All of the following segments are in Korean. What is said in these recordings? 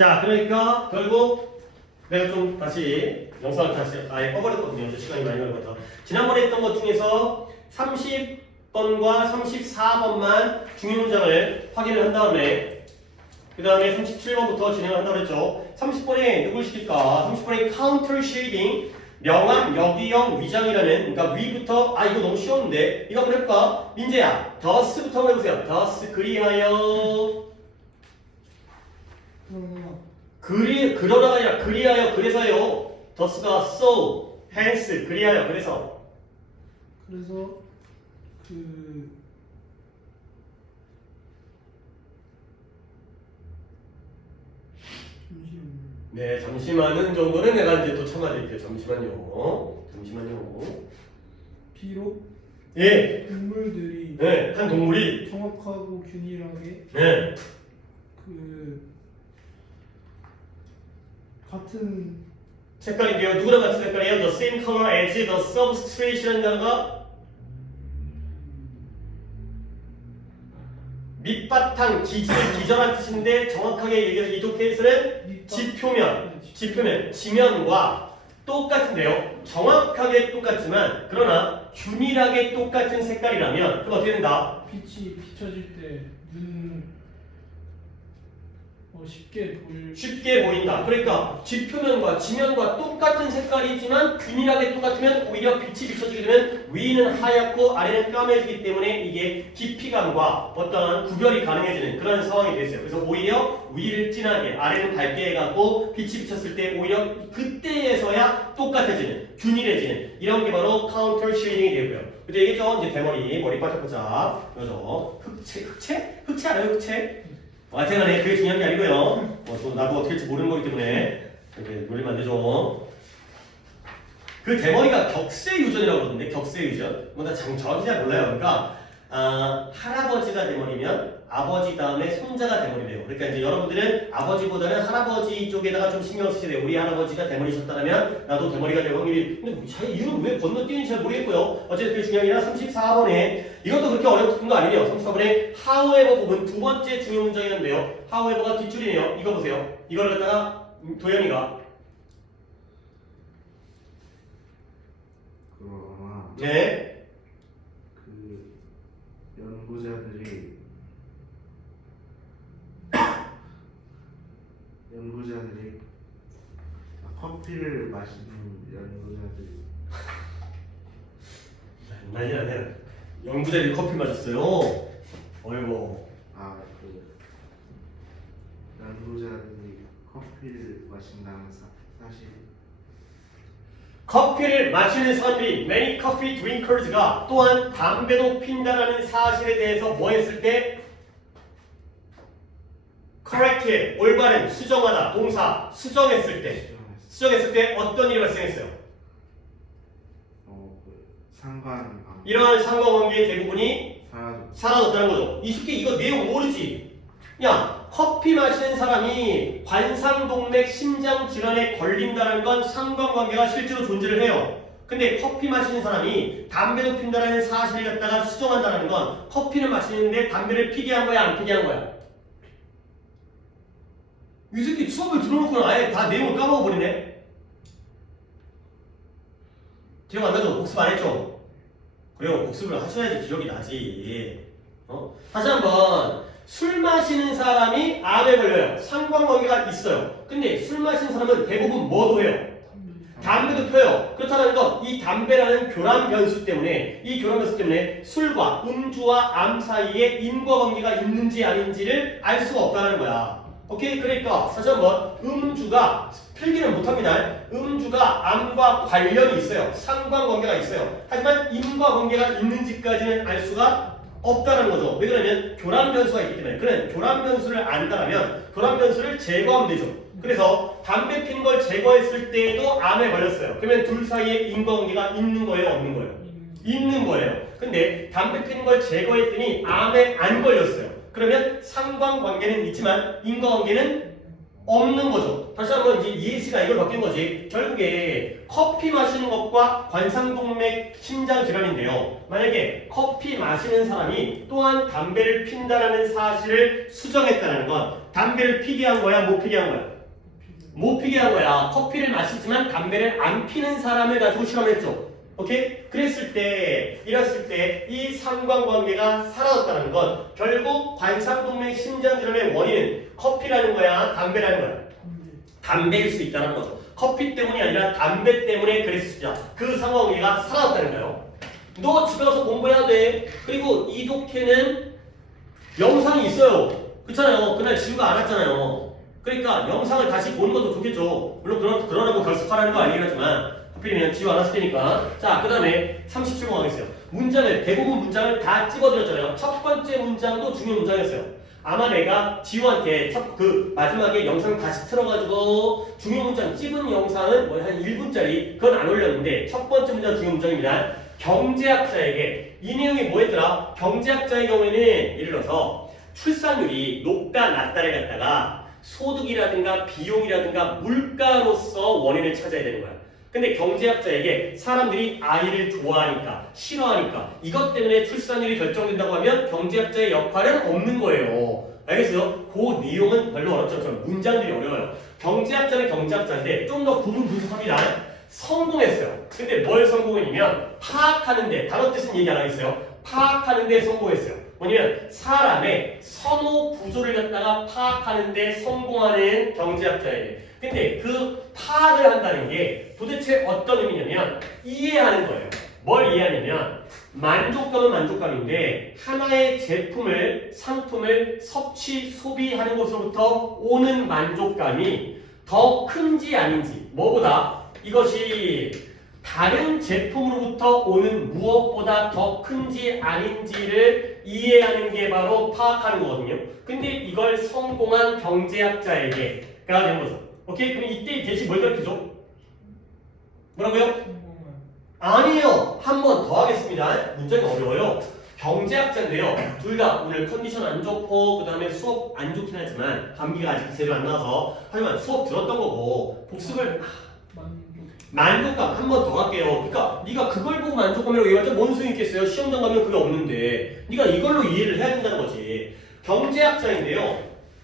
자, 그러니까 결국 내가 좀 다시 영상을 다시 아예 꺼버렸거든요. 시간이 많이 걸려서. 지난번에 했던 것 중에서 30번과 34번만 중요 문장을 확인을 한 다음에 그 다음에 37번부터 진행을 한다고 했죠. 30번에 누굴 시킬까? 30번에 counter shading, 명암, 역이형, 위장이라는, 그러니까 위부터, 이거 너무 쉬웠는데 이거 한번 해볼까? 민재야, thus부터 한번 해보세요. thus, 그리하여. 그러다가 아니라 그리하여, 그래서요. thus가 so, hence, 그리하여, 그래서. 네, 잠시만은 정도는 내가 이제 또 참아드릴게요. 잠시만요. 비록 예. 동물들이 네, 한 동물이 정확하고 균일하게 네. 같은 색깔인데요. 누구랑 같은 색깔이에요? The same color as the substrate이라는 단어가 밑바탕, 기절한 뜻인데 정확하게 얘기해서 이 도케이스는 지표면, 지면과 똑같은데요. 정확하게 똑같지만 그러나 균일하게 똑같은 색깔이라면 그럼 어떻게 된다? 빛이 비춰질 때 눈 쉽게 보인다. 그러니까 지표면과 지면과 똑같은 색깔이지만 균일하게 똑같으면 오히려 빛이 비춰지게 되면 위는 하얗고 아래는 까매지기 때문에 이게 깊이감과 어떤 구별이 가능해지는 그런 상황이 됐어요. 그래서 오히려 위를 진하게 아래는 밝게 해갖고 빛이 비쳤을 때 오히려 그때에서야 똑같아지는 균일해지는 이런 게 바로 카운터 쉐이딩이 되고요. 그때 얘기했죠. 이제 대머리, 머리 바짝바짝 그죠? 흑채 알아요? 흑채? 하여튼간에 그게 중요한 게 아니고요. 또 나도 어떻게 할지 모르는 거기 때문에 이렇게 놀리면 안 되죠. 그 대머리가 격세유전이라고 그러던데 격세유전. 나 정확히 잘 몰라요. 그러니까 할아버지가 대머리면 아버지 다음에 손자가 대머리래요. 그러니까 이제 여러분들은 아버지보다는 할아버지 쪽에다가 좀 신경 쓰셔야 돼요. 우리 할아버지가 대머리셨다면 나도 대머리가 될 확률이. 근데 자기 이유는 왜 건너뛰는지 잘 모르겠고요. 어쨌든 그게 중요한 게 아니라 34번에 이것도 그렇게 어려운 거 아니에요. 34번에 however 부분 두 번째 중요 문장이었는데요. however가 뒷줄이네요. 이거 보세요. 이걸 갖다가 도현이가 그러나 네. 그 연구자들이 커피를 마시는 연구자들이 난리 나네. 연구자들이 커피 마셨어요. 어이구. 연구자들이 커피를 마신다는 사실 커피를 마시는 사람들이 many coffee drinkers가 또한 담배도 핀다라는 사실에 대해서 뭐 했을 때 correct, 올바른, 수정하다, 동사, 수정했을 때 어떤 일이 발생했어요? 상관관계 이러한 상관관계의 대부분이 사라졌죠. 사라졌다는 거죠. 이 새끼 이거 내용 모르지? 야, 커피 마시는 사람이 관상동맥 심장 질환에 걸린다는 건 상관관계가 실제로 존재를 해요. 근데 커피 마시는 사람이 담배도 핀다는 사실을 갖다가 수정한다는 건 커피는 마시는데 담배를 피게 한 거야, 안 피게 한 거야? 이 새끼 수업을 들어놓고는 아예 다 내용을 까먹어버리네. 기억 안 나죠? 복습 안 했죠? 그래요, 복습을 하셔야지 기억이 나지. 다시 한번. 술 마시는 사람이 암에 걸려요. 상관관계가 있어요. 근데 술 마시는 사람은 대부분 뭐도 해요? 담배도 펴요. 그렇다는 건 이 담배라는 교란 변수 때문에 이 교란 변수 때문에 술과 음주와 암 사이에 인과관계가 있는지 아닌지를 알 수가 없다는 거야. 오케이? 그러니까 다시 한번 음주가 필기는 못합니다. 음주가 암과 관련이 있어요. 상관관계가 있어요. 하지만 인과관계가 있는지까지는 알 수가 없다는 거죠. 왜 그러냐면 교란 변수가 있기 때문에. 그는 교란 변수를 안다라면 교란 변수를 제거하면 되죠. 그래서 담배 핀 걸 제거했을 때에도 암에 걸렸어요. 그러면 둘 사이에 인과관계가 있는 거예요, 없는 거예요? 있는 거예요. 근데 담배 핀 걸 제거했더니 암에 안 걸렸어요. 그러면 상관관계는 있지만 인과관계는 없는 거죠. 다시 한번 이제 ES가 이걸 바뀐 거지. 결국에 커피 마시는 것과 관상동맥 심장 질환인데요. 만약에 커피 마시는 사람이 또한 담배를 핀다라는 사실을 수정했다는 건 담배를 피게 한 거야, 못 피게 한 거야? 못 피게 한 거야. 커피를 마시지만 담배를 안 피는 사람을 가지고 실험했죠. 오케이? 그랬을 때, 이랬을 때 이 상관관계가 사라졌다는 건 결국 관상동맥 심장질환의 원인은 커피라는 거야, 담배라는 거야? 담배일 수 있다는 거죠. 커피 때문이 아니라 담배 때문에 그랬을 수 있다. 그 상관관계가 사라졌다는 거예요. 너 집에 가서 공부해야 돼. 그리고 이 독해는 영상이 있어요. 그렇잖아요. 그날 지우가 안 왔잖아요. 그러니까 영상을 다시 보는 것도 좋겠죠. 물론 그러라고 결석하라는 거 아니긴 하지만 하필이면 지우 안 왔을 테니까. 자, 그 다음에 37번 가겠어요. 대부분 문장을 다 찍어드렸잖아요. 첫 번째 문장도 중요 문장이었어요. 아마 내가 지우한테 마지막에 영상 다시 틀어가지고 중요 문장 찍은 영상은 뭐 한 1분짜리 그건 안 올렸는데 첫 번째 문장 중요 문장입니다. 경제학자에게 이 내용이 뭐였더라? 경제학자의 경우에는 예를 들어서 출산율이 높다 낮다를 갖다가 소득이라든가 비용이라든가 물가로서 원인을 찾아야 되는 거야. 근데 경제학자에게 사람들이 아이를 좋아하니까 싫어하니까 이것 때문에 출산율이 결정된다고 하면 경제학자의 역할은 없는 거예요. 알겠어요? 그 내용은 별로 어렵지 않죠. 문장들이 어려워요. 경제학자는 경제학자인데 좀 더 구분 분석합니다. 성공했어요. 근데 뭘 성공했냐면 파악하는데 단어 뜻은 얘기 안 하겠어요. 파악하는데 성공했어요. 뭐냐면 사람의 선호 구조를 갖다가 파악하는데 성공하는 경제학자에게. 근데 그 파악을 한다는 게 도대체 어떤 의미냐면 이해하는 거예요. 뭘 이해하냐면 만족감은 만족감인데 하나의 제품을, 상품을 소비하는 것으로부터 오는 만족감이 더 큰지 아닌지, 뭐보다 이것이 다른 제품으로부터 오는 무엇보다 더 큰지 아닌지를 이해하는 게 바로 파악하는 거거든요. 근데 이걸 성공한 경제학자에게가 되는 거죠. 오케이? 그럼 이때 대신 뭘 가르치죠? 뭐라고요? 아니에요. 한 번 더 하겠습니다. 문장이 어려워요. 경제학자인데요. 둘 다 오늘 컨디션 안 좋고 그 다음에 수업 안 좋긴 하지만 감기가 아직 제대로 안 나와서 하지만 수업 들었던 거고 복습을 만족감 한 번 더 할게요. 그러니까 네가 그걸 보고 만족감이라고 얘기하자 뭔 소용 있겠어요? 시험장 가면 그게 없는데 네가 이걸로 이해를 해야 된다는 거지. 경제학자인데요.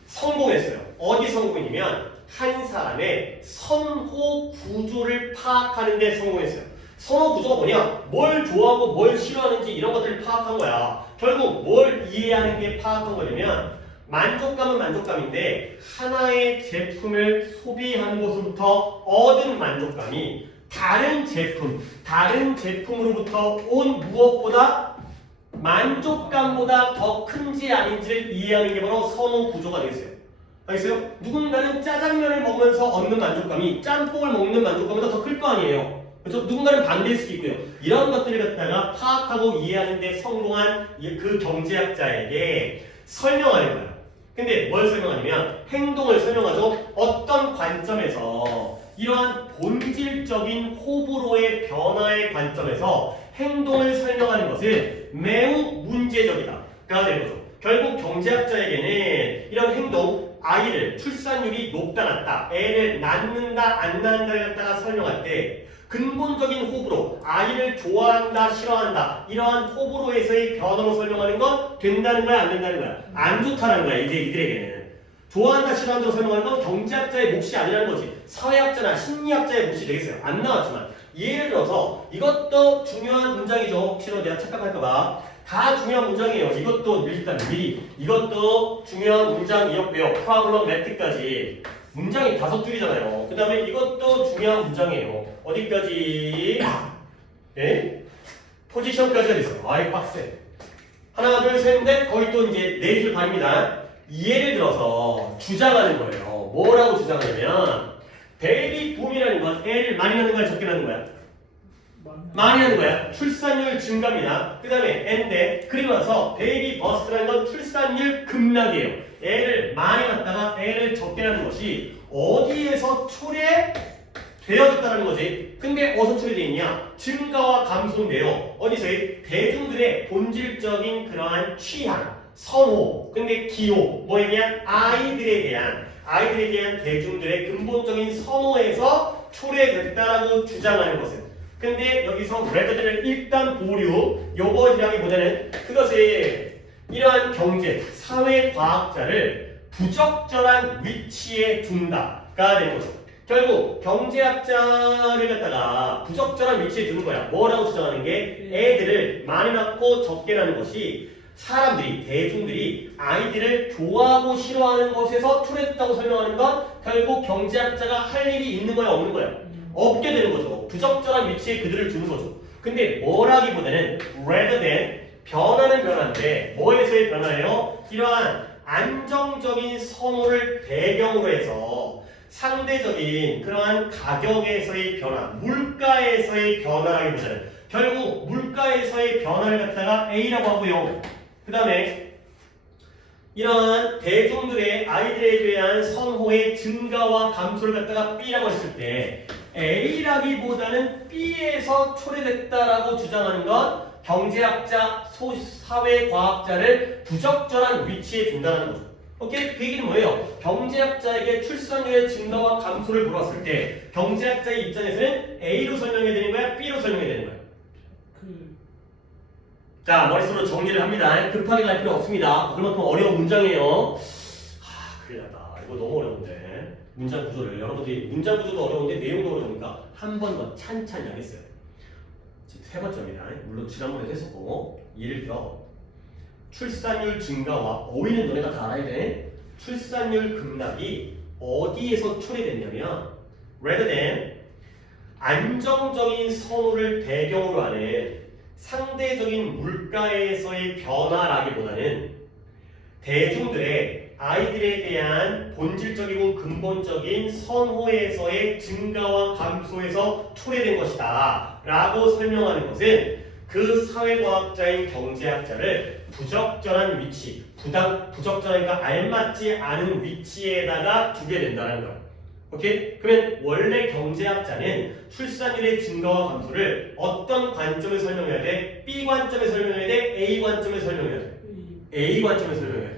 성공했어요. 어디 성공이냐면 한 사람의 선호 구조를 파악하는 데 성공했어요. 선호 구조가 뭐냐? 뭘 좋아하고 뭘 싫어하는지 이런 것들을 파악한 거야. 결국 뭘 이해하는 게 파악한 거냐면 만족감은 만족감인데 하나의 제품을 소비하는 것으로부터 얻은 만족감이 다른 제품으로부터 온 무엇보다 만족감보다 더 큰지 아닌지를 이해하는 게 바로 선호 구조가 되겠어요. 알겠어요? 누군가는 짜장면을 먹으면서 얻는 만족감이 짬뽕을 먹는 만족감보다 더 클 거 아니에요. 그렇죠? 누군가는 반대일 수도 있고요. 이런 것들을 갖다가 파악하고 이해하는 데 성공한 그 경제학자에게 설명하는 거야. 근데 뭘 설명하냐면 행동을 설명하죠. 어떤 관점에서 이러한 본질적인 호불호의 변화의 관점에서 행동을 설명하는 것은 매우 문제적이다가 되는 거죠. 결국 경제학자에게는 이런 행동, 아이를 출산율이 높다 낮다, 애를 낳는다 안 낳는다를 갖다가 설명할 때 근본적인 호불호, 아이를 좋아한다 싫어한다 이러한 호불호에서의 변화로 설명하는 건 된다는 거야 안 된다는 거야? 안 좋다는 거야 이들에게는. 좋아한다 싫어한다로 설명하는 건 경제학자의 몫이 아니라는 거지. 사회학자나 심리학자의 몫이 되겠어요. 안 나왔지만 예를 들어서 이것도 중요한 문장이죠. 혹시나 내가 착각할까봐 다 중요한 문장이에요. 이것도 일단 미리 이것도 중요한 문장이었고요. 프로블럼 매트까지 문장이 5줄이잖아요. 그 다음에 이것도 중요한 문장이에요. 어디까지? 예? 포지션까지가 됐어요. 아이 빡세. 하나 둘 셋 넷 거의 또 이제 4줄 반입니다. 예를 들어서 주장하는 거예요. 뭐라고 주장하냐면 베이비 붐이라는 건 애를 많이 낳는 거야 적게 낳는 거야? 많이 하는 거야. 출산율 증가입니다. 그 다음에 N데 그리고 나서 베이비 버스트라는 건 출산율 급락이에요. 애를 많이 낳다가 애를 적게 낳는 것이 어디에서 초래되어졌다는 거지. 근데 어디서 초래되어 있냐? 증가와 감소인데요. 어디서요? 대중들의 본질적인 그러한 취향, 선호, 근데 기호, 뭐에 대한 아이들에 대한 아이들에 대한 대중들의 근본적인 선호에서 초래됐다라고 주장하는 것은. 근데 여기서 레드들을 일단 보류 요것이라기보다는 그것을 이러한 경제, 사회 과학자를 부적절한 위치에 둔다가 된 거죠. 결국 경제학자를 갖다가 부적절한 위치에 두는 거야. 뭐라고 주장하는 게 애들을 많이 낳고 적게 낳는 것이 사람들이, 대중들이 아이들을 좋아하고 싫어하는 것에서 초래됐다고 설명하는 건 결국 경제학자가 할 일이 있는 거야, 없는 거야? 없게 되는 거죠. 부적절한 위치에 그들을 두는 거죠. 근데 뭐라기보다는 rather than 변화는 변화인데 뭐에서의 변화예요? 이러한 안정적인 선호를 배경으로 해서 상대적인 그러한 가격에서의 변화, 물가에서의 변화라기보다는 결국 물가에서의 변화를 갖다가 A라고 하고요. 그 다음에 이러한 대중들의 아이들에 대한 선호의 증가와 감소를 갖다가 B라고 했을 때 A라기보다는 B에서 초래됐다라고 주장하는 건 경제학자, 사회과학자를 부적절한 위치에 둔다는 거죠. 오케이? 그 얘기는 뭐예요? 경제학자에게 출산율의 증가와 감소를 물었을 때 경제학자의 입장에서는 A로 설명해야 되는 거야? B로 설명해야 되는 거야? 자, 머릿속으로 정리를 합니다. 급하게 갈 필요 없습니다. 그만큼 어려운 문장이에요. 큰일 났다. 이거 너무 어려운데. 문장 구조를. 여러분들이 문장 구조도 어려운데 내용도 어려우니까 한 번 더 찬찬히 하겠어요. 지금 세 번째입니다. 물론 지난번에도 했었고. 예를 들어 출산율 증가와 O이는 너네가 다 알아야 돼. 출산율 급락이 어디에서 초래됐냐면 rather than 안정적인 선호를 배경으로 하는 상대적인 물가에서의 변화라기보다는 대중들의 아이들에 대한 본질적이고 근본적인 선호에서의 증가와 감소에서 초래된 것이다 라고 설명하는 것은 그 사회과학자인 경제학자를 부적절한 위치, 부적절하니까 알맞지 않은 위치에다가 두게 된다는 거예요. 오케이? 그러면 원래 경제학자는 출산율의 증가와 감소를 어떤 관점에 설명해야 돼? B 관점에 설명해야 돼? A 관점에 설명해야 돼? A 관점에 설명해야 돼.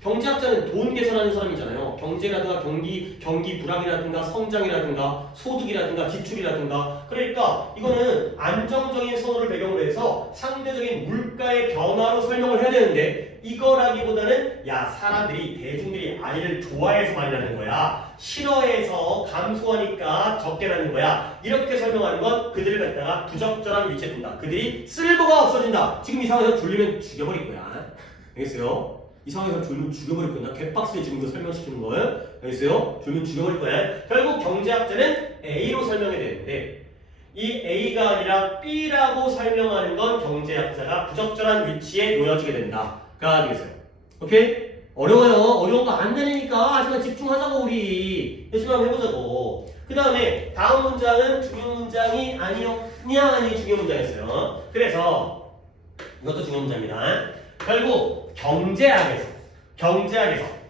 경제학자는 돈 계산하는 사람이잖아요. 경제라든가 경기 불황이라든가 성장이라든가 소득이라든가 지출이라든가. 그러니까 이거는 안정적인 선호를 배경으로 해서 상대적인 물가의 변화로 설명을 해야 되는데 이거라기보다는 야 사람들이 대중들이 아이를 좋아해서 많이 낳는 거야. 싫어해서 감소하니까 적게 낳는 거야. 이렇게 설명하는 건 그들을 갖다가 부적절한 위치에 둔다. 그들이 쓸모가 없어진다. 지금 이 상황에서 졸리면 죽여버릴 거야. 알겠어요? 이 상황에서 졸면 죽여버릴 거야. 개박스에 지금 이거 설명시키는 거예요. 알겠어요? 졸면 죽여버릴 거야. 결국 경제학자는 A로 설명해야 되는데 이 A가 아니라 B라고 설명하는 건 경제학자가 부적절한 위치에 놓여지게 된다가 되겠어요. 오케이? 어려워요. 어려운 거 안 되니까 하지만 집중하자고 우리. 열심히 한번 해보자고. 그 다음에 다음 문장은 중요 문장이 아니었냐 아니 중요 문장이었어요. 그래서 이것도 중요 문장입니다. 결국 경제학에서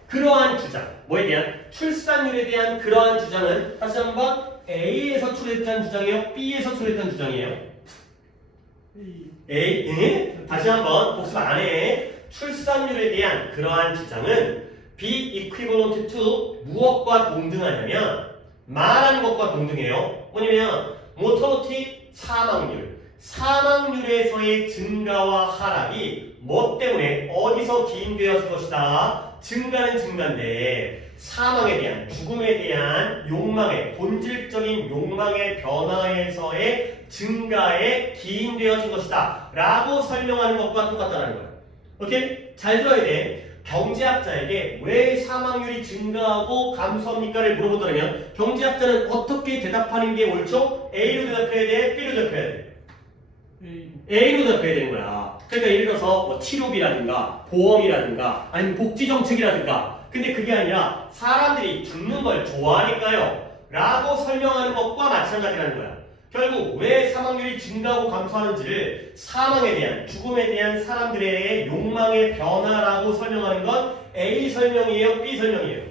그러한 주장, 뭐에 대한 출산율에 대한 그러한 주장은 다시 한번 A에서 초래했다는 주장이에요? B에서 초래했다는 주장이에요? A. 다시 한번 복습 안 해. 출산율에 대한 그러한 주장은 be equivalent to 무엇과 동등하냐면 말하는 것과 동등해요. 뭐냐면 모터리티 사망률에서의 증가와 하락이 뭐 때문에 어디서 기인되었을 것이다. 증가는 증가인데 사망에 대한 죽음에 대한 욕망의 본질적인 욕망의 변화에서의 증가에 기인되어진 것이다 라고 설명하는 것과 똑같다는 거예요. 오케이? 잘 들어야 돼. 경제학자에게 왜 사망률이 증가하고 감소합니까를 물어보더라면 경제학자는 어떻게 대답하는 게 옳죠? A로 대답해야 돼? B로 대답해야 돼? A로 대답해야 되는 거야. 그러니까 예를 들어서 뭐 치료비라든가 보험이라든가 아니면 복지정책이라든가 근데 그게 아니라 사람들이 죽는 걸 좋아하니까요 라고 설명하는 것과 마찬가지라는 거야. 결국 왜 사망률이 증가하고 감소하는지를 사망에 대한 죽음에 대한 사람들의 욕망의 변화라고 설명하는 건 A 설명이에요? B 설명이에요?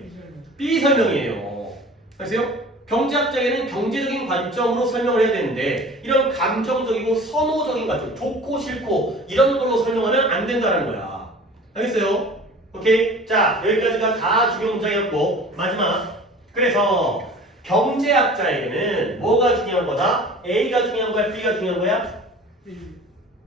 B 설명이에요. 아세요? 경제학자에게는 경제적인 관점으로 설명을 해야 되는데 이런 감정적이고 선호적인 관점, 좋고 싫고 이런 걸로 설명하면 안 된다는 거야. 알겠어요? 오케이? 자, 여기까지가 다 주요 문장이었고 마지막. 그래서 경제학자에게는 뭐가 중요한 거다? A가 중요한 거야? B가 중요한 거야? A.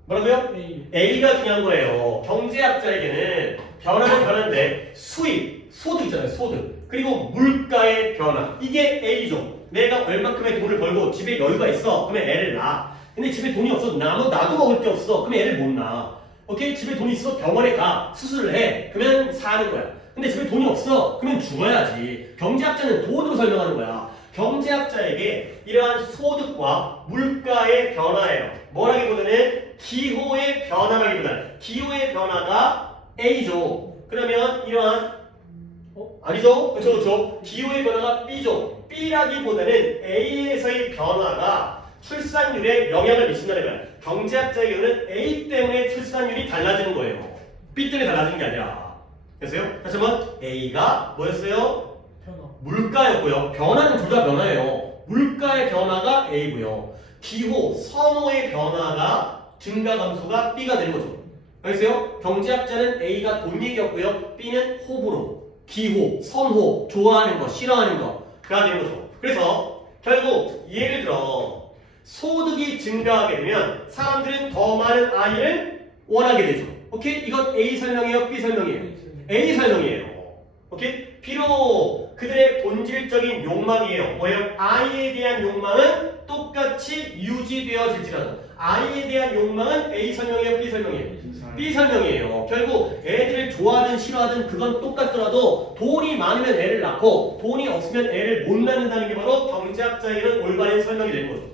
뭐라고요? A. A가 중요한 거예요. 경제학자에게는 변화는 변화인데 수입, 소득 있잖아요. 소득. 그리고 물가의 변화. 이게 A죠. 내가 얼마큼의 돈을 벌고 집에 여유가 있어. 그러면 애를 낳아. 근데 집에 돈이 없어. 나도 먹을 게 없어. 그러면 애를 못 낳아. 오케이? 집에 돈이 있어. 병원에 가. 수술을 해. 그러면 사는 거야. 근데 집에 돈이 없어. 그러면 죽어야지. 경제학자는 돈으로 설명하는 거야. 경제학자에게 이러한 소득과 물가의 변화예요. 뭐라기보다는 기호의 변화라기보다는 기호의 변화가 A죠. 그러면 이러한 아니죠? 그렇죠. 기호의 변화가 B죠. B라기보다는 A에서의 변화가 출산율에 영향을 미친다는 거야. 경제학자의 경우는 A 때문에 출산율이 달라지는 거예요. B 때문에 달라지는 게 아니라. 그래서요? 다시 한번 A가 뭐였어요? 변화. 물가였고요. 변화는 둘 다 변화예요. 물가의 변화가 A고요. 기호, 선호의 변화가 증가 감소가 B가 되는 거죠. 알겠어요? 경제학자는 A가 돈 얘기였고요. B는 호불호, 기호, 선호, 좋아하는 거, 싫어하는 거가 되는 거죠. 그래서 결국 예를 들어 소득이 증가하게 되면 사람들은 더 많은 아이를 원하게 되죠. 오케이? 이건 A 설명이에요? B 설명이에요? A 설명이에요. 오케이? 비록 그들의 본질적인 욕망이에요. 뭐예요? 아이에 대한 욕망은 똑같이 유지되어질지라도 아이에 대한 욕망은 A 설명이에요? B 설명이에요? B 설명이에요. 결국 애들을 좋아하든 싫어하든 그건 똑같더라도 돈이 많으면 애를 낳고 돈이 없으면 애를 못 낳는다는 게 바로 경제학자에게는 올바른 설명이 되는 거죠.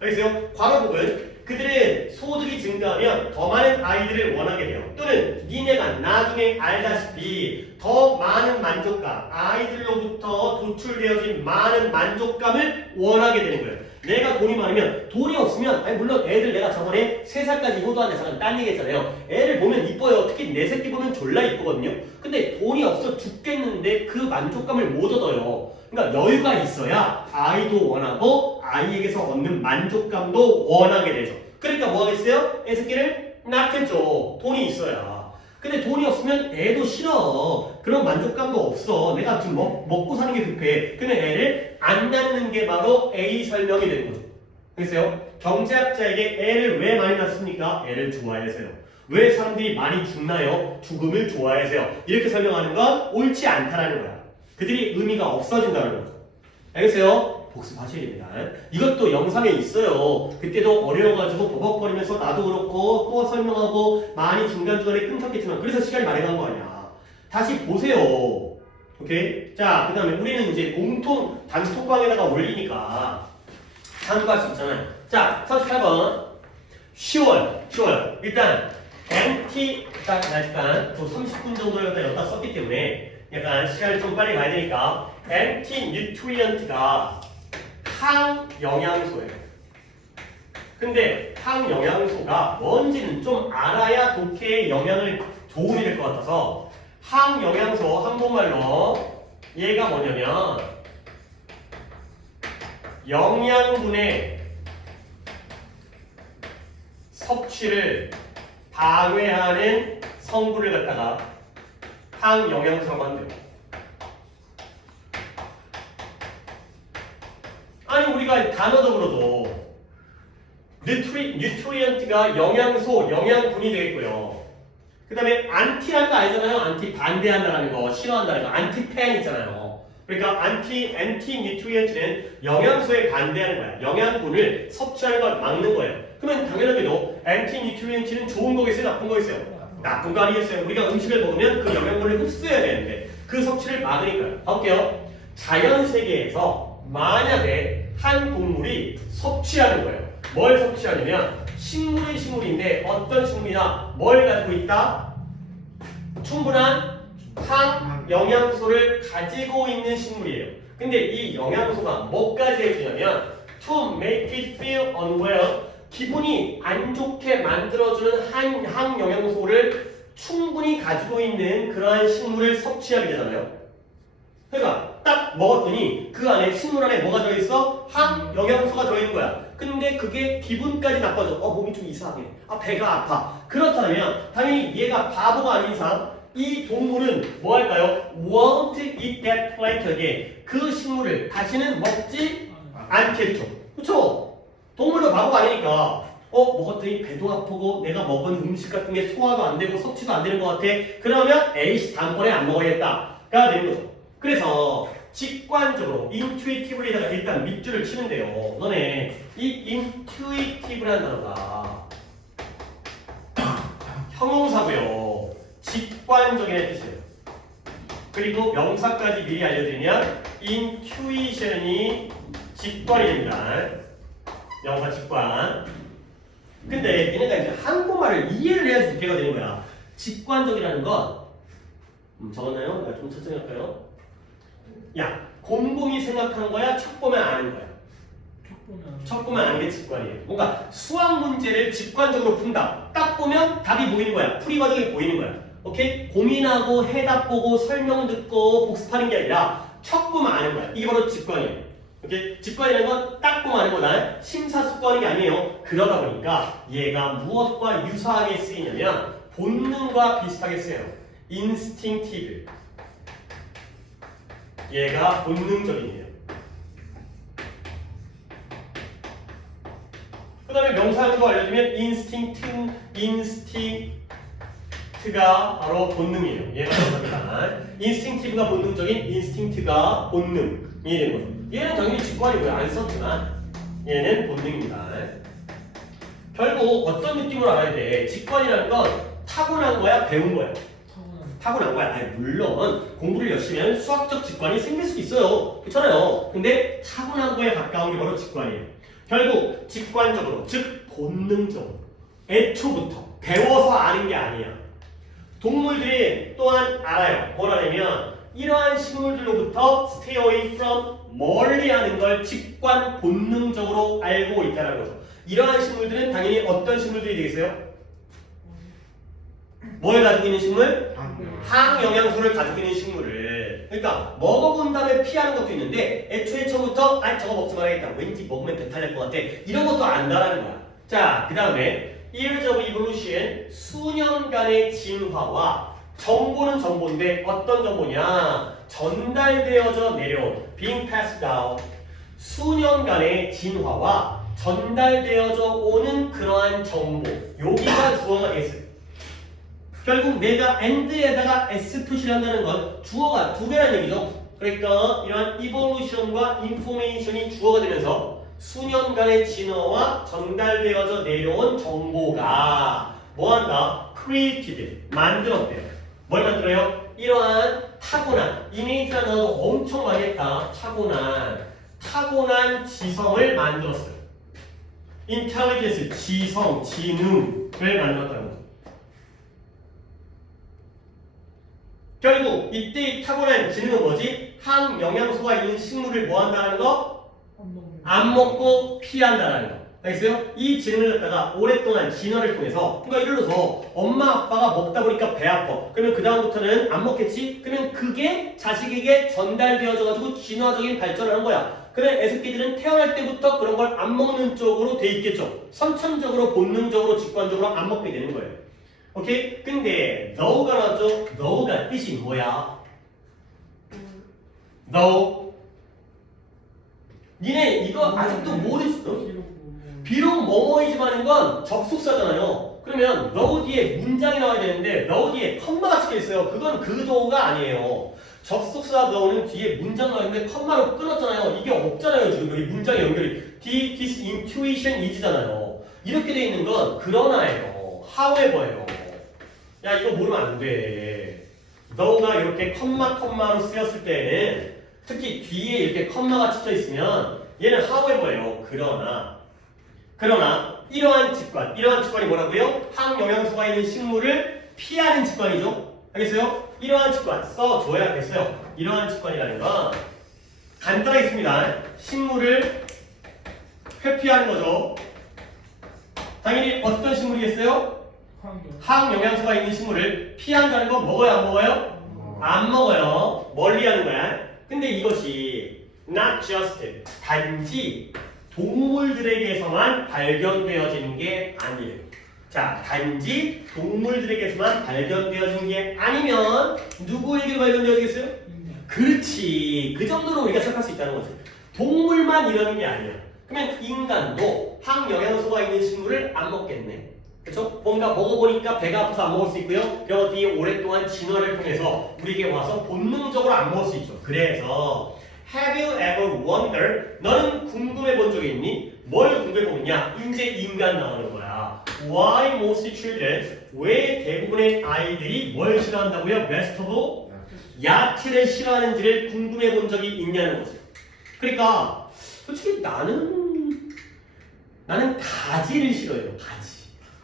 알겠어요? 괄호 부분 그들의 소득이 증가하면 더 많은 아이들을 원하게 돼요. 또는 니네가 나중에 알다시피 더 많은 만족감, 아이들로부터 도출되어진 많은 만족감을 원하게 되는 거예요. 내가 돈이 많으면 돈이 없으면 아니 물론 애들 내가 저번에 3살까지 효도한 애사람 딴 얘기했잖아요. 애를 보면 이뻐요. 특히 내 새끼 보면 졸라 이쁘거든요. 근데 돈이 없어 죽겠는데 그 만족감을 못 얻어요. 그러니까 여유가 있어야 아이도 원하고 아이에게서 얻는 만족감도 원하게 되죠. 그러니까 뭐 하겠어요? 애 새끼를 낳겠죠. 돈이 있어야. 근데 돈이 없으면 애도 싫어. 그런 만족감도 없어. 내가 지금 먹고 사는 게 급해. 그러면 애를 안 낳는 게 바로 A 설명이 되는 거죠. 그래서요. 경제학자에게 애를 왜 많이 낳습니까? 애를 좋아해서요. 왜 사람들이 많이 죽나요? 죽음을 좋아해서요. 이렇게 설명하는 건 옳지 않다라는 거야. 그들이 의미가 없어진다는 거죠. 알겠어요? 복습하셔야 됩니다. 이것도 영상에 있어요. 그때도 어려워가지고 버벅거리면서 나도 그렇고 또 설명하고 많이 중간중간에 끊겼겠지만 그래서 시간이 많이 간 거 아니야. 다시 보세요. 오케이? 자, 그 다음에 우리는 이제 공통 단톡방에다가 올리니까 참고할 수 있잖아요. 자, 38번. 쉬워요. 일단 MT 잠깐 30분 정도를 여기다 썼기 때문에 약간 시간을 좀 빨리 가야 되니까 MT 뉴트리언트가 항영양소예요. 근데 항영양소가 뭔지는 좀 알아야 독해에 영향을 도움이 될 것 같아서 항영양소 한국말로 얘가 뭐냐면 영양분의 섭취를 방해하는 성분을 갖다가 항영양소라고 한대요. 아니 우리가 단어적으로도 뉴트리언트가 영양소, 영양분이 되겠고요. 그 다음에 안티라는 거 알잖아요. 안티 반대한다라는 거, 싫어한다는 거, 안티팬 있잖아요. 그러니까 안티 뉴트리언트는 영양소에 반대하는 거야. 영양분을 섭취하는 걸 막는 거예요. 그러면 당연하게도 안티 뉴트리언트는 좋은 거겠어요? 나쁜 거겠어요? 나쁜 거 아니겠어요? 우리가 음식을 먹으면 그 영양분을 흡수해야 되는데 그 섭취를 막으니까요. 볼게요. 자연 세계에서 만약에 한 동물이 섭취하는 거예요. 뭘 섭취하냐면 식물인데 어떤 식물이나 뭘 가지고 있다? 충분한 항영양소를 가지고 있는 식물이에요. 근데 이 영양소가 뭐까지 해주냐면 to make it feel unwell 기분이 안 좋게 만들어주는 항영양소를 충분히 가지고 있는 그러한 식물을 섭취하게 되잖아요. 그러니까 딱 먹었더니 그 안에 식물 안에 뭐가 들어있어? 항영양소가 들어있는 거야. 근데 그게 기분까지 나빠져. 몸이 좀 이상해. 배가 아파. 그렇다면 당연히 얘가 바보가 아닌 이상 이 동물은 뭐 할까요? won't eat that plant again. 그 식물을 다시는 먹지 않겠죠. 그쵸? 동물도 바보가 아니니까 먹었더니 배도 아프고 내가 먹은 음식 같은 게 소화도 안 되고 섭취도 안 되는 것 같아. 그러면 에이씨 다음번에 안 먹어야겠다가 되는 거죠. 그래서 직관적으로 intuitively다가 일단 밑줄을 치는데요. 너네 이 intuitive라는 단어가 형용사고요. 직관적이라는 뜻이에요. 그리고 명사까지 미리 알려드리면 intuition이 직관이 됩니다. 명사 직관. 근데 얘네가 이제 한국말을 이해를 해야지 좋게가 되는 거야. 직관적이라는 건 적었나요? 내가 좀 천천히 할까요? 야, 곰곰이 생각한 거야? 척 보면 아는 거야? 척 보면 아는 게 직관이에요. 뭔가 수학 문제를 직관적으로 푼다. 딱 보면 답이 보이는 거야. 풀이 과정이 보이는 거야. 오케이? 고민하고 해답 보고 설명 듣고 복습하는 게 아니라 척 보면 아는 거야. 이게 바로 직관이에요. 오케이? 직관이라는 건 딱 보면 아는 거다. 심사숙고하는 게 아니에요. 그러다 보니까 얘가 무엇과 유사하게 쓰이냐면 본능과 비슷하게 쓰여요. instinctive. 얘가 본능적이에요. 그 다음에 명사형도 알려주면 instinct가 바로 본능이에요. 얘가 명사입니다. instinctive가 본능적인 instinct가 본능이 되는 거죠. 얘는 당연히 직관이고요. 안 썼지만 얘는 본능입니다. 결국 어떤 느낌으로 알아야 돼? 직관이라는 건 타고난 거야? 배운 거야? 타고난 거야. 아니, 물론 공부를 열심히 하면 수학적 직관이 생길 수도 있어요. 그렇잖아요. 근데 타고난 거에 가까운 게 바로 직관이에요. 결국 직관적으로, 즉 본능적으로 애초부터 배워서 아는 게 아니야. 동물들이 또한 알아요. 뭐라냐면 이러한 식물들로부터 stay away from 멀리 하는 걸 직관 본능적으로 알고 있다는 거죠. 이러한 식물들은 당연히 어떤 식물들이 되겠어요? 뭘 가지고 있는 식물? 항영양소를 가지고 있는 식물을. 그러니까 먹어본 다음에 피하는 것도 있는데 애초에 처음부터 저거 먹지 말아야겠다. 왠지 먹으면 배탈 날 것 같아. 이런 것도 안다라는 거야. 자, 그 다음에 Years of Evolution, 수년간의 진화와 정보는 정보인데 어떤 정보냐? 전달되어져 내려온 being passed down. 수년간의 진화와 전달되어져 오는 그러한 정보. 여기가 주어가 되겠어요. 결국 내가 and에다가 s 표시를 한다는 건 주어가 두 개라는 얘기죠. 그러니까 이러한 evolution과 information이 주어가 되면서 수년간의 진화와 전달되어져 내려온 정보가 뭐한다? created, 만들었대요. 뭘 만들어요? 이러한 타고난, innate라는 단어 엄청 많이 했다. 타고난 지성을 만들었어요. intelligence, 지성, 지능을 만들었다는 거죠. 결국 이때 이 타고난 지능은 뭐지? 항영양소가 있는 식물을 뭐 한다는 거? 안 먹고 피한다는 거. 알겠어요? 이 지능을 갖다가 오랫동안 진화를 통해서, 그러니까 예를 들어서 엄마 아빠가 먹다 보니까 배 아파. 그러면 그 다음부터는 안 먹겠지? 그러면 그게 자식에게 전달되어져가지고 진화적인 발전을 한 거야. 그러면 애새끼들은 태어날 때부터 그런 걸 안 먹는 쪽으로 돼 있겠죠. 선천적으로, 본능적으로, 직관적으로 안 먹게 되는 거예요. 오케이? 근데 though가 나왔죠? though가 뜻이 뭐야? though. 니네 이거 아직도 모르시죠? 비록 뭐뭐이지만인 건 접속사잖아요. 그러면 though 뒤에 문장이 나와야 되는데 though 뒤에 컴마가 찍혀 있어요. 그건 그 though가 아니에요. 접속사 though는 뒤에 문장 나왔는데 컴마로 끊었잖아요. 이게 없잖아요. 지금 여기 문장의 연결이 this intuition is잖아요. 이렇게 돼 있는 건 그러나예요. however예요. 야, 이거 모르면 안 돼. though가 이렇게 컴마로 쓰였을 때는 특히 뒤에 이렇게 컴마가 찍혀 있으면 얘는 however예요. 그러나 이러한 직관이 뭐라고요? 항영양소가 있는 식물을 피하는 직관이죠. 알겠어요? 이러한 직관 써줘야겠어요. 이러한 직관이라는 건 간단하게 있습니다. 식물을 회피하는 거죠. 당연히 어떤 식물이겠어요? 항영양소가 있는 식물을 피한다는 건 먹어요, 안 먹어요? 안 먹어요. 멀리 하는 거야. 근데 이것이 not just 단지 동물들에게서만 발견되어지는 게 아니에요. 자, 단지 동물들에게서만 발견되어진 게 아니면 누구에게도 발견되어지겠어요? 인간. 그렇지. 그 정도로 우리가 생각할 수 있다는 거지. 동물만 이러는 게 아니야. 그러면 인간도 항영양소가 있는 식물을 안 먹겠네. 그렇죠? 뭔가 먹어보니까 배가 아파서 안 먹을 수 있고요. 그런 것들이 오랫동안 진화를 통해서 우리에게 와서 본능적으로 안 먹을 수 있죠. 그래서 Have you ever wondered? 너는 궁금해 본 적이 있니? 뭘 궁금해 보겠냐? 이제 인간 나오는 거야. Why most children? 왜 대부분의 아이들이 뭘 싫어한다고요? Best of all? 야채를 싫어하는지를 궁금해 본 적이 있냐는 거지. 그러니까 솔직히 나는 가지를 싫어해요.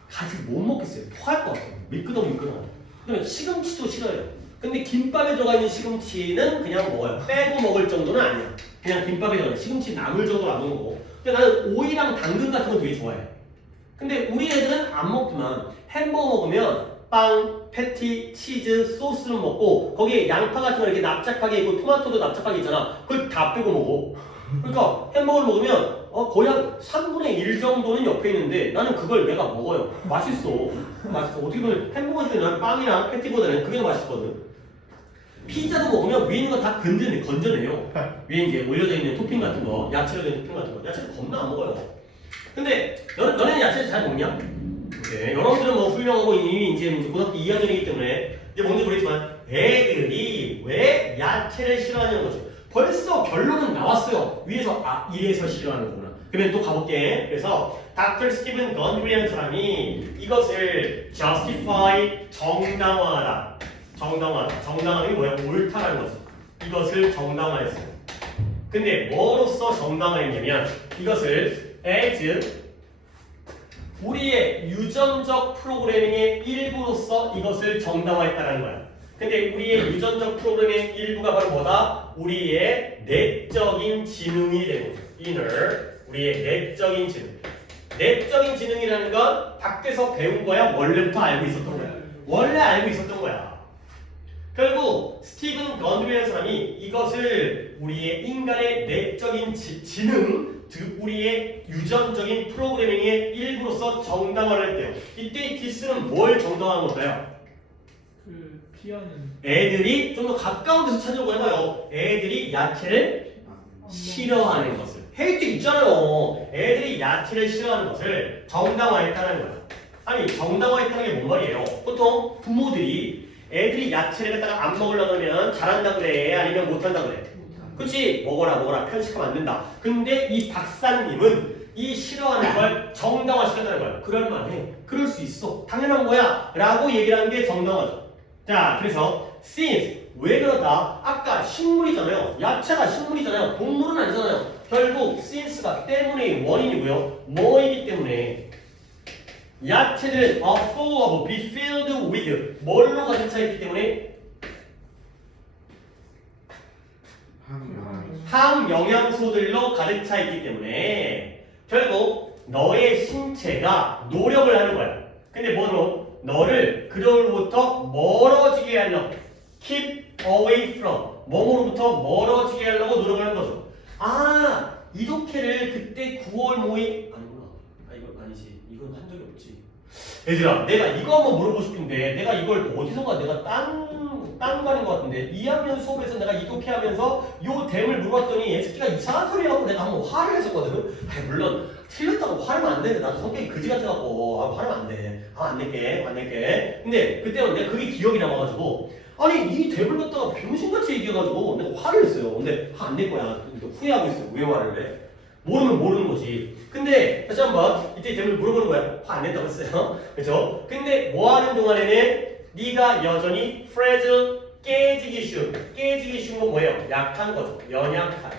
가지 못 먹겠어요. 토할 것 같아요. 미끄덩미끄덩. 그다음에 시금치도 싫어요. 근데 김밥에 들어가 있는 시금치는 그냥 먹어요. 빼고 먹을 정도는 아니야. 그냥 김밥에 들어가 있는 시금치 나물 정도로 안 먹는 거고. 근데 나는 오이랑 당근 같은 건 되게 좋아해. 근데 우리 애들은 안 먹지만 햄버거 먹으면 빵, 패티, 치즈, 소스를 먹고 거기에 양파 같은 거 이렇게 납작하게 있고 토마토도 납작하게 있잖아. 그걸 다 빼고 먹어. 그러니까 햄버거를 먹으면 거의 한 3분의 1 정도는 옆에 있는데 나는 그걸 내가 먹어요. 맛있어. 어떻게 보면 햄버거 중에 난 빵이랑 패티보다는 그게 더 맛있거든. 피자도 먹으면 위에 있는 거 다 건져내요. 위에 이제 올려져 있는 토핑 같은 거, 야채로 된 토핑 같은 거. 야채를 겁나 안 먹어요. 근데 너네는 야채 잘 먹냐? 네, 여러분들은 뭐 훌륭하고 이미 이제 고등학교 2학년이기 때문에 이제 뭔지 모르겠지만 애들이 왜 야채를 싫어하냐는 거죠. 벌써 결론은 나왔어요. 위에서 이래서 싫어하는 거구나. 그러면 또 가볼게. 그래서 닥터 스티븐 건드리라는 사람이 이것을 justify 정당화하다. 정당화는 뭐야? 옳다라는 거죠. 이것을 정당화했어요. 근데 뭐로써 정당화했냐면 이것을 as 우리의 유전적 프로그래밍의 일부로서 이것을 정당화했다는 거야. 근데 우리의 유전적 프로그래밍의 일부가 바로 뭐다? 우리의 내적인 지능이 되는 거죠. inner, 우리의 내적인 지능. 내적인 지능이라는 건 밖에서 배운 거야? 원래부터 알고 있었던 거야? 원래 알고 있었던 거야. 결국 스티븐 건드리라는 사람이 이것을 우리의 인간의 내적인 지능, 즉 우리의 유전적인 프로그래밍의 일부로서 정당화를 했대요. 이때 디스는 뭘 정당화한 걸까요? 그 피하는 애들이 좀 더 가까운 데서 찾으려고 해봐요. 애들이 야채를 싫어하는 것을. 헤이트 있잖아요. 애들이 야채를 싫어하는 것을 정당화했다는 거예요. 아니 정당화했다는 게 뭔 말이에요? 보통 부모들이 애들이 야채를 갖다가 안 먹으려고 하면 잘한다 그래? 아니면 못한다 그래? 그치? 먹어라 편식하면 안 된다. 근데 이 박사님은 이 싫어하는 걸 정당화시켰다는 거야. 그럴만해. 그럴 수 있어. 당연한 거야. 라고 얘기를 하는 게 정당화죠. 자, 그래서 since 왜 그러다? 아까 식물이잖아요. 야채가 식물이잖아요. 동물은 아니잖아요. 결국 since가 때문의 원인이고요. 뭐이기 때문에 야채들은 are full of, be filled with 뭘로 가득 차 있기 때문에 항영양소들로 가득 차 있기 때문에 결국 너의 신체가 노력을 하는 거야. 근데 뭐로? 너를 그로부터 멀어지게 하려고 keep away from 뭐로부터 멀어지게 하려고 노력을 하는 거죠. 이독해를 그때 9월 모의 아니구나. 이건 아니지. 이건 한 적이 없지. 얘들아, 내가 이거 한번 물어보고 싶은데 내가 이걸 어디선가 내가 딴 가는 것 같은데 2학년 수업에서 내가 이독해하면서 요 댐을 물어봤더니 예스키가 이상한 소리 하고 내가 한번 화를 했었거든. 물론 틀렸다고 화내면 안 되는데 나도 성격이 그지 같아갖고 화내면 안 돼. 안 낼게. 근데 그때는 내가 그게 기억이 남아가지고 아니 이 댐을 갖다가 병신같이 얘기해가지고 내가 화를 했어요. 근데 화 안 낼 거야. 후회하고 있어요. 왜 화를 해? 모르면 모르는 거지. 근데 다시 한번 이때 댐을 물어보는 거야. 화 안 낸다고 했어요. 그렇죠? 근데 뭐 하는 동안에는 네가 여전히 fragile, 깨지기 쉬운 건 뭐예요? 약한 거죠. 연약한.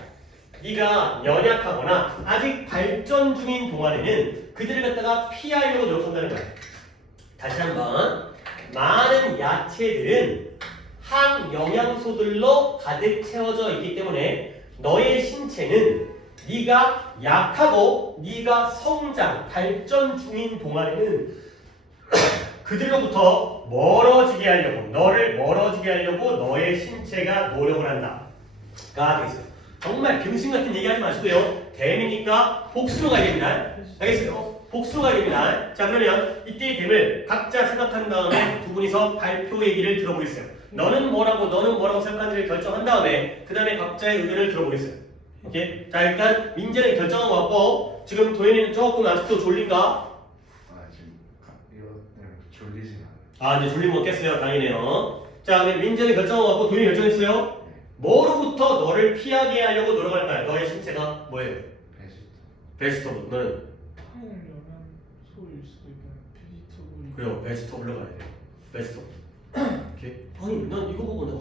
네가 연약하거나 아직 발전 중인 동안에는 그들을 갖다가 피하려고 노력한다는 거야. 다시 한번 많은 야채들은 항영양소들로 가득 채워져 있기 때문에 너의 신체는 네가 약하고 네가 성장, 발전 중인 동안에는 그들로부터 멀어지게 하려고 너를 멀어지게 하려고 너의 신체가 노력을 한다. 가 되겠어요. 정말 병신 같은 얘기 하지 마시고요. 댐이니까 복수로 가야 됩니다. 알겠어요? 복수로 가야 됩니다. 자, 그러면 이때의 댐을 각자 생각한 다음에 두 분이서 발표 얘기를 들어보겠어요. 너는 뭐라고 생각하는지를 결정한 다음에 그 다음에 각자의 의견을 들어보겠어요. 오케이? 자, 일단 민재는 결정한 것 같고 지금 도현이는 조금 아직도 졸린가? 아 지금 이거 때문에 졸리진 않아요. 아, 이제 졸림 먹겠어요. 다행이네요. 자, 그럼 민재는 결정한 것 같고 도현이 결정했어요. 뭐로부터 너를 피하게 하려고 노력할까요? 너의 신체가 뭐예요? 베지터블. 너는? 항 영양소일 수도 있고 베지터블이. 그래요. 베지터블로 가야 돼요. 베지터블. 오케이. 아니, 난 이거 보고 내가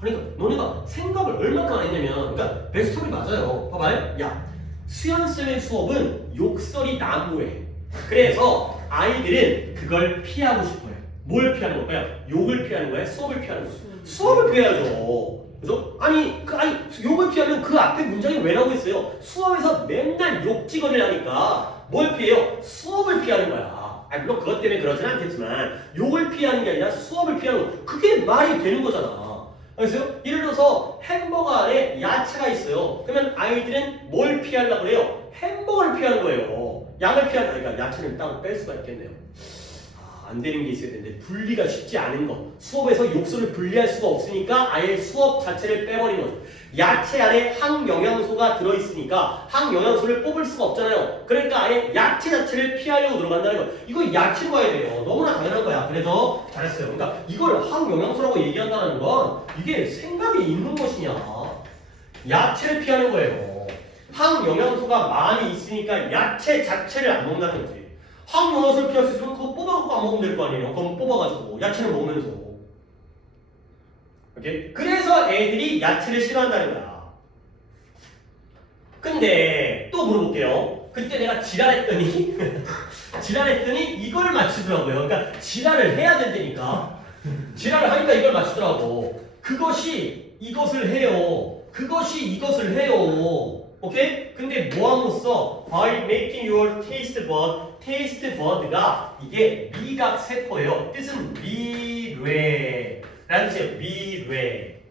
그러니까 너네가 생각을 얼마큼 안 했냐면, 그러니까 베지터블이 맞아요. 봐봐요. 야, 수연쌤의 수업은 욕설이 난무해. 그래서 아이들은 그걸 피하고 싶어요. 뭘 피하는 걸까요? 욕을 피하는 거예요? 수업을 피하는 거예요? 수업을 피해야죠. 그래서 아니 욕을 피하면 그 앞에 문장이 왜 나오고 있어요? 수업에서 맨날 욕지거리를 하니까 뭘 피해요? 수업을 피하는 거야. 물론 그것 때문에 그러진 않겠지만 욕을 피하는 게 아니라 수업을 피하는 거. 그게 말이 되는 거잖아. 알겠어요? 예를 들어서 햄버거 안에 야채가 있어요. 그러면 아이들은 뭘 피하려고 해요? 햄버거를 피하는 거예요. 양을 피하는 그러니까 야채는 따로 뺄 수가 있겠네요. 안 되는 게 있어야 되는데 분리가 쉽지 않은 거. 수업에서 욕설을 분리할 수가 없으니까 아예 수업 자체를 빼버리는 거죠. 야채 안에 항영양소가 들어있으니까 항영양소를 뽑을 수가 없잖아요. 그러니까 아예 야채 자체를 피하려고 들어간다는 거. 이거 야채로 가야 돼요. 너무나 당연한 거야. 그래서 잘했어요. 그러니까 이걸 항영양소라고 얘기한다는 건 이게 생각이 있는 것이냐. 야채를 피하는 거예요. 항영양소가 많이 있으니까 야채 자체를 안 먹는다는 거지. 항영양소를 피할 수 있으면 그거 뽑아갖고 안 먹으면 될 거 아니에요. 그럼 뽑아가지고 야채를 먹으면서. 오케이? 그래서 애들이 야채를 싫어한다는 거야. 근데 또 물어볼게요. 그때 내가 지랄했더니 이걸 맞추더라고요. 그러니까 지랄을 해야 된다니까. 지랄을 하니까 이걸 맞추더라고. 그것이 이것을 해요. 그것이 이것을 해요. 오케이? 근데 뭐함으로써 by making your taste bud가 이게 미각 세포예요. 뜻은 미뢰 라는 뜻이에요. 미뢰.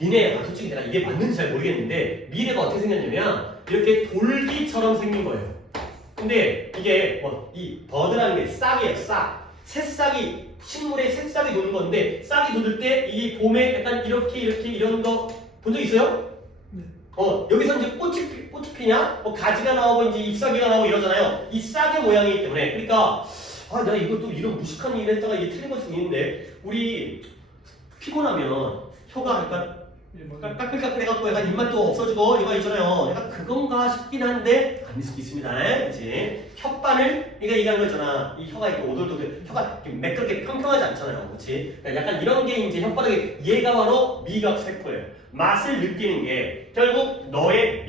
니네 솔직히 내가 이게 맞는지 잘 모르겠는데 미뢰가 어떻게 생겼냐면 이렇게 돌기처럼 생긴 거예요. 근데 이게 이 버드라는 게 싹이에요. 싹. 새싹이 식물에 새싹이 도는 건데 싹이 돋을 때 이 봄에 약간 이렇게 이런 거 본 적 있어요? 여기서 이제 꽃이 피냐? 가지가 나오고 이제 잎사귀가 나오고 이러잖아요. 이 싹의 모양이기 때문에. 그러니까 내가 이것도 이런 무식한 일을 했다가 이게 틀린 걸 수도 있는데 우리 피곤하면 혀가 약간 까끌까끌해갖고 약간 입맛도 없어지고 이거 있잖아요. 약간 그건가 싶긴 한데 아닐 수도 있습니다. 그렇지? 혓바늘 네가 얘기한 거잖아. 이 혀가 이렇게 오돌도돌 혀가 이렇게 매끄럽게 평평하지 않잖아요. 그렇지? 그러니까 약간 이런 게 이제 혓바닥에 얘가 바로 미각 세포예요. 맛을 느끼는 게 결국 너의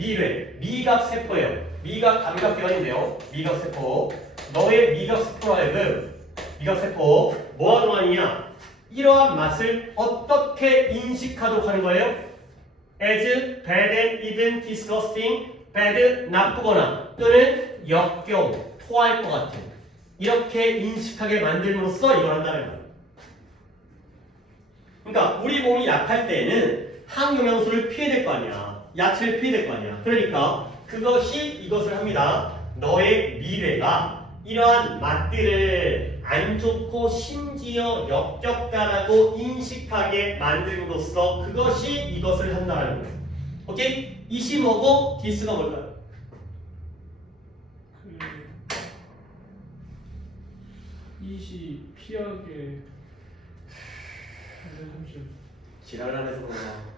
미각 세포예요. 미각 감각기관인데요. 미각 세포. 너의 미각 세포로 하여금 미각 세포 뭐 하도록 하느냐? 이러한 맛을 어떻게 인식하도록 하는 거예요? as bad and even disgusting, bad 나쁘거나 또는 역겨워, 토할 것 같은 이렇게 인식하게 만들므로써 이걸 한다는 거예요. 그러니까 우리 몸이 약할 때는 항영양소를 피해야 될 거 아니야. 야채를 피해야 될 거 아니야. 그러니까 그것이 이것을 합니다. 너의 미래가 이러한 맛들을 안 좋고 심지어 역겹다라고 인식하게 만듦으로써 그것이 이것을 한다는 거예요. 오케이? 이시 뭐고 디스가 뭘까요? 이시 피하게 잠시만. 지랄을 해서 그런가.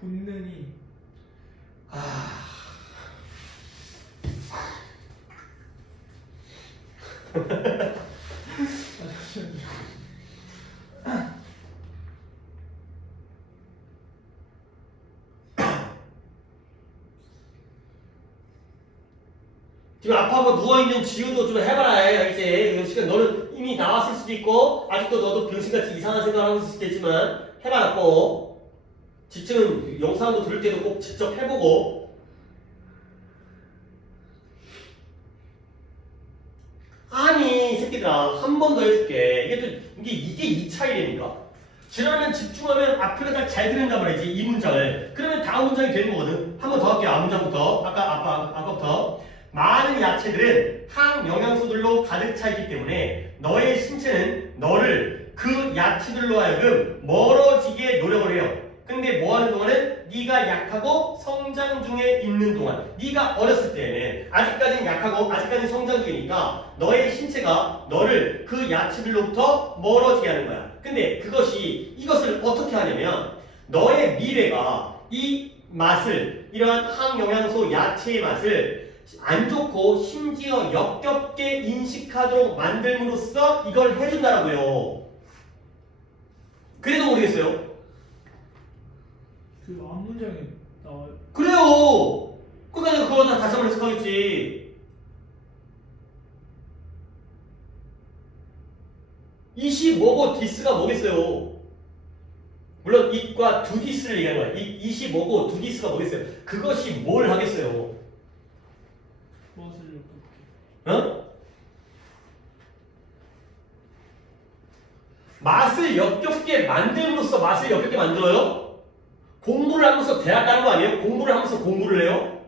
본능이 지금 아파하고 누워있는 지우도 좀 해봐라. 알겠지? 시간 너는 이미 나왔을 수도 있고 아직도 너도 병신같이 이상한 생각을 하고 있을 수도 있지만 해봐라 꼭. 지층은 영상도 들을 때도 꼭 직접 해보고. 아니 이 새끼들아 한 번 더 해줄게. 이게 이 차이라니까. 지나면 집중하면 앞에가 잘 그린단 말이지 이 문장을. 그러면 다음 문장이 되는 거거든. 한 번 더 할게요. 앞 문장부터. 아까부터. 많은 야채들은 항영양소들로 가득 차 있기 때문에 너의 신체는 너를 그 야채들로 하여금 멀어지게 노력을 해요. 근데 뭐 하는 동안은 네가 약하고 성장 중에 있는 동안, 네가 어렸을 때는 아직까지는 약하고 아직까지는 성장 중이니까 너의 신체가 너를 그 야채들로부터 멀어지게 하는 거야. 근데 이것을 어떻게 하냐면 너의 미래가 이 맛을, 이러한 항영양소 야채의 맛을 안 좋고 심지어 역겹게 인식하도록 만들므로써 이걸 해준다라고요. 그래도 모르겠어요. 그 앞 문장에 나와요. 그래요. 그러니까 그거 다 다시 한번 해석하겠지. 25고 디스가 뭐겠어요? 물론 it과 do this를 얘기하는 거야. 25고 do this가 뭐겠어요? 그것이 뭘 하겠어요? 무엇을 이렇게 어? 맛을 역겹게 만듦으로써 맛을 역겹게 만들어요? 공부를 하면서 대학 가는 거 아니에요? 공부를 하면서 공부를 해요?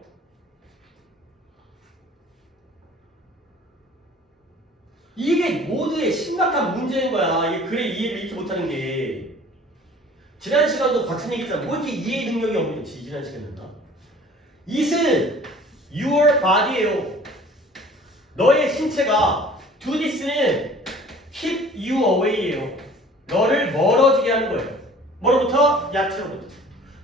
이게 모두의 심각한 문제인 거야. 이게 그래 이해를 이렇게 못하는 게. 지난 시간도 같은 얘기했잖아. 뭐 이렇게 이해 능력이 없는지 지난 시간이었나? it은 your body예요. 너의 신체가 do this는 keep you away예요. 너를 멀어지게 하는 거예요. 뭐로부터? 야채로부터.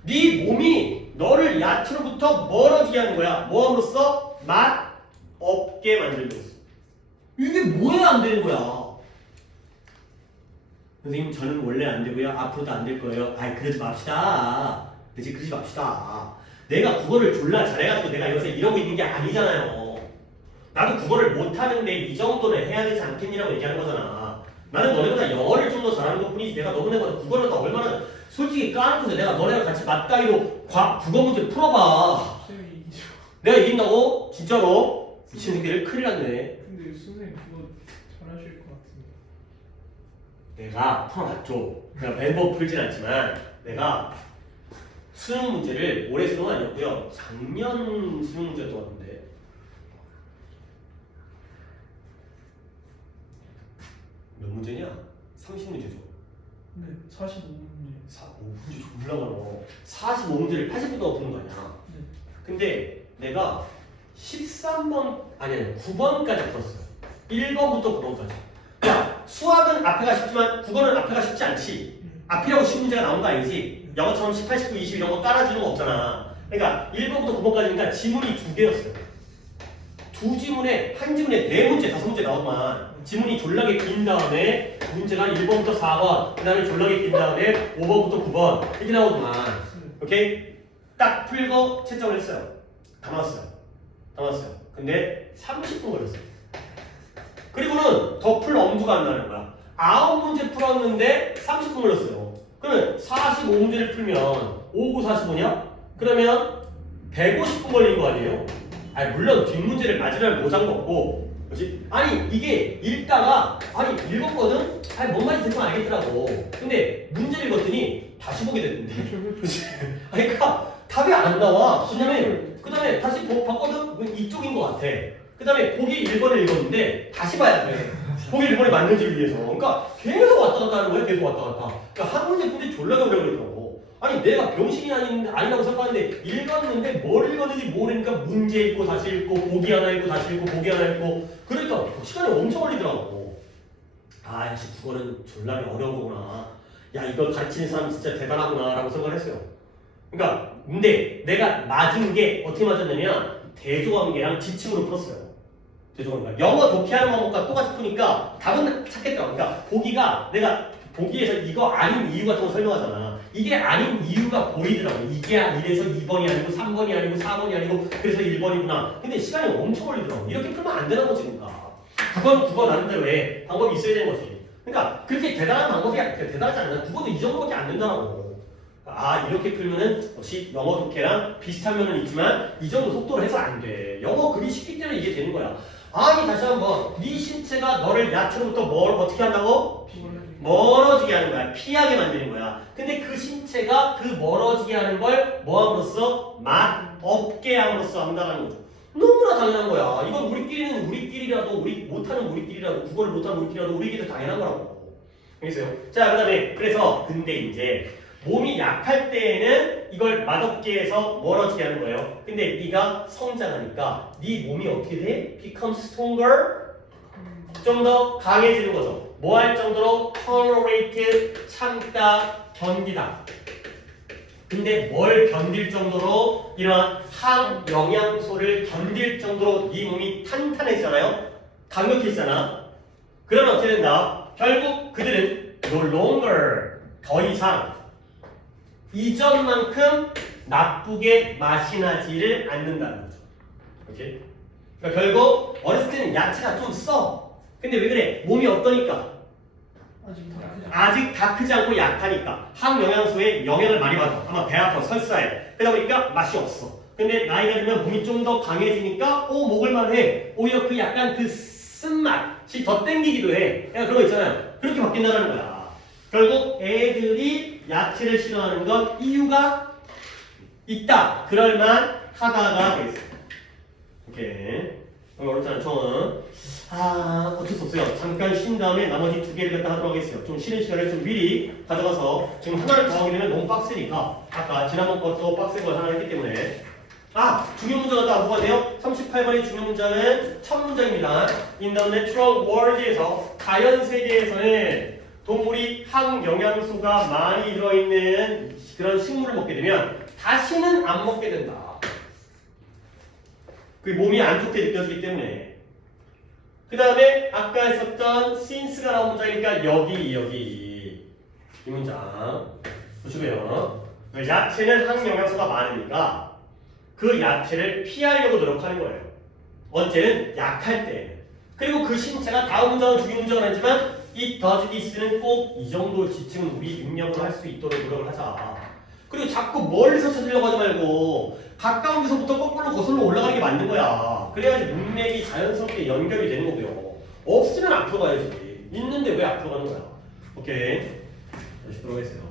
네 몸이 너를 야채로부터 멀어지게 하는 거야. 뭐함으로써? 맛 없게 만들므로써. 이게 뭐야 안 되는 거야? 선생님 저는 원래 안 되고요. 앞으로도 안 될 거예요. 아이 그러지 맙시다. 그러지 맙시다. 내가 국어를 졸라 잘해가지고 내가 요새 이러고 있는 게 아니잖아요. 나도 국어를 못하는데 이 정도는 해야 되지 않겠니라고 얘기하는 거잖아. 나는 너네보다 영어를 좀 더 잘하는 것 뿐이지 내가 너네보다 국어를 더 얼마나 솔직히 까놓고서 내가 너네랑 같이 맞다이로 국어 문제 풀어봐. 쌤이 이기죠. 내가 이긴다고? 진짜로? 미친 새끼를 큰일 났네. 근데 선생님 그거 잘하실 것 같은데. 내가 풀어봤죠. 내가 밴버 풀진 않지만 내가 수능 문제를 올해 수능은 아니었고요. 작년 수능 문제였던 것 같은데 몇 문제냐? 30문제죠. 네, 45문제. 5문제 졸라 많아. 45문제를 80분도 푸는 거 아니야. 네. 근데 내가 13번 아니 9번까지 풀었어요. 1번부터 9번까지. 야 수학은 앞에가 쉽지만 국어는 앞에가 쉽지 않지. 앞이라고 쉬운 문제가 나온 거 아니지. 영어처럼 18, 19, 20 이런 거 깔아주는 거 없잖아. 그러니까 1번부터 9번까지니까 지문이 2개였어요. 두 지문에 한 지문에 4문제, 5문제 나오더만 지문이 졸라게 긴 다음에 문제가 1번부터 4번 그 다음에 졸라게 긴 다음에 5번부터 9번 이렇게 나오더만. 오케이? 딱 풀고 채점을 했어요. 다 맞았어요. 근데 30분 걸렸어요. 그리고는 더 풀 엄두가 안 나는 거야. 9문제 풀었는데 30분 걸렸어요. 그러면 45문제를 풀면 5, 9, 45냐? 그러면 150분 걸린 거 아니에요? 아니 물론 뒷문제를 마지막에 못 한 거고 그렇지? 아니 이게 읽다가 아니 읽었거든? 아니 뭔 말인지 대충 알겠더라고. 근데 문제를 읽었더니 다시 보게 됐는데 그렇지? 아니 그러니까 답이 안 나와. 그 다음에 다시 봤거든? 이쪽인 것 같아. 그 다음에 거기 1번을 읽었는데 다시 봐야 돼. 거기 1번이 맞는지를 위해서. 그러니까 계속 왔다 갔다 하는 거야. 계속 왔다 갔다. 그러니까 한 문제 풀이 졸라 어려워 그러더라고. 아니 내가 병신이 아니라고 생각하는데 읽었는데 뭘 읽었는지 모르니까 문제 읽고 다시 읽고 보기 하나 읽고 다시 읽고 보기 하나 읽고 그러니까 시간이 엄청 걸리더라고. 아 역시 국어는 졸라 어려운 거구나. 야 이걸 가르치는 사람 진짜 대단하구나 라고 생각을 했어요. 그러니까 근데 내가 맞은 게 어떻게 맞았냐면 대조관계랑 지침으로 풀었어요. 대조관계. 영어 독해하는 방법과 똑같이 푸니까 답은 찾겠더라고. 그러니까 보기가 내가 보기에서 이거 아닌 이유 같은 거 설명하잖아. 이게 아닌 이유가 보이더라고. 이게 이래서 2번이 아니고 3번이 아니고 4번이 아니고 그래서 1번이구나. 근데 시간이 엄청 걸리더라고. 이렇게 풀면 안 되는 거지. 그러니까. 그건 국어 나름대로 왜 방법이 있어야 되는 거지. 그러니까 그렇게 대단한 방법이 대단하지 않나. 국어도 이 정도밖에 안 된다고. 아 이렇게 풀면은 역시 영어 독해랑 비슷한 면은 있지만 이 정도 속도로 해서 안 돼. 영어 글이 쉽기 때문에 이게 되는 거야. 아니 다시 한번 네 신체가 너를 야채로부터 뭘 어떻게 한다고? 멀어지게. 멀어지게 하는 거야. 피하게 만드는 거야. 근데 그 신체가 그 멀어지게 하는 걸 뭐함으로써? 맛없게 함으로써 한다는 거죠. 너무나 당연한 거야. 이건 우리끼리는 우리끼리라도 우리 못하는 우리끼리라도 국어를 못하는 우리끼리라도 우리에게도 당연한 거라고. 알겠어요? 자, 그 다음에 그래서 근데 이제 몸이 약할 때에는 이걸 맛없게 해서 멀어지게 하는 거예요. 근데 네가 성장하니까 네 몸이 어떻게 돼? Become stronger? 좀 더 강해지는 거죠. 뭐 할 정도로? tolerate, 참다, 견디다. 근데 뭘 견딜 정도로? 이런 항영양소를 견딜 정도로 네 몸이 탄탄해지잖아요. 강력해지잖아. 그러면 어떻게 된다? 결국 그들은 no longer 더 이상 이전만큼 나쁘게 맛이 나지를 않는다는 거죠. 오케이? 그러니까 결국 어렸을 때는 야채가 좀 써. 근데 왜 그래? 몸이 어떠니까? 아직 다 크지 않고 약하니까 항영양소에 영향을 많이 받아. 아마 배 아파, 설사해. 그러다 보니까 맛이 없어. 근데 나이가 들면 몸이 좀 더 강해지니까 먹을만 해. 오히려 그 약간 그 쓴맛이 더 땡기기도 해. 그냥 그런 거 있잖아요. 그렇게 바뀐다는 거야. 결국 애들이 야채를 싫어하는 건 이유가 있다. 그럴만 하다가 되겠어. 오케이. 어렵잖아, 처음. 어쩔 수 없어요. 잠깐 쉰 다음에 나머지 두 개를 갖다 하도록 하겠어요. 좀 쉬는 시간을 좀 미리 가져가서 지금 하나를 더 하게 되면 너무 빡세니까 아까 지난번 것도 빡센 걸 하나 했기 때문에 중요 문제가 다 뭐가 돼요? 38번의 중요 문장은 첫 문장입니다. In the natural world에서 자연 세계에서는 동물이 항영양소가 많이 들어있는 그런 식물을 먹게 되면 다시는 안 먹게 된다. 그 몸이 안 좋게 느껴지기 때문에. 그 다음에 아까 했었던 since가 나온 문장이니까 여기 이 문장 보시고요. 야채는 항영양소가 많으니까 그 야채를 피하려고 노력하는 거예요. 언제는? 약할 때. 그리고 그 신체가 다음 문장은 중요 문장은 아니지만 it does this는 꼭 이 정도 지침은 우리 능력으로 할 수 있도록 노력을 하자. 그리고 자꾸 멀리서 찾으려고 하지 말고 가까운 데서부터 거꾸로 거슬러 올라가는 게 맞는 거야. 그래야지 문맥이 자연스럽게 연결이 되는 거고요. 없으면 앞으로 가야지. 있는데 왜 앞으로 가는 거야? 오케이. 다시 들어가겠어요.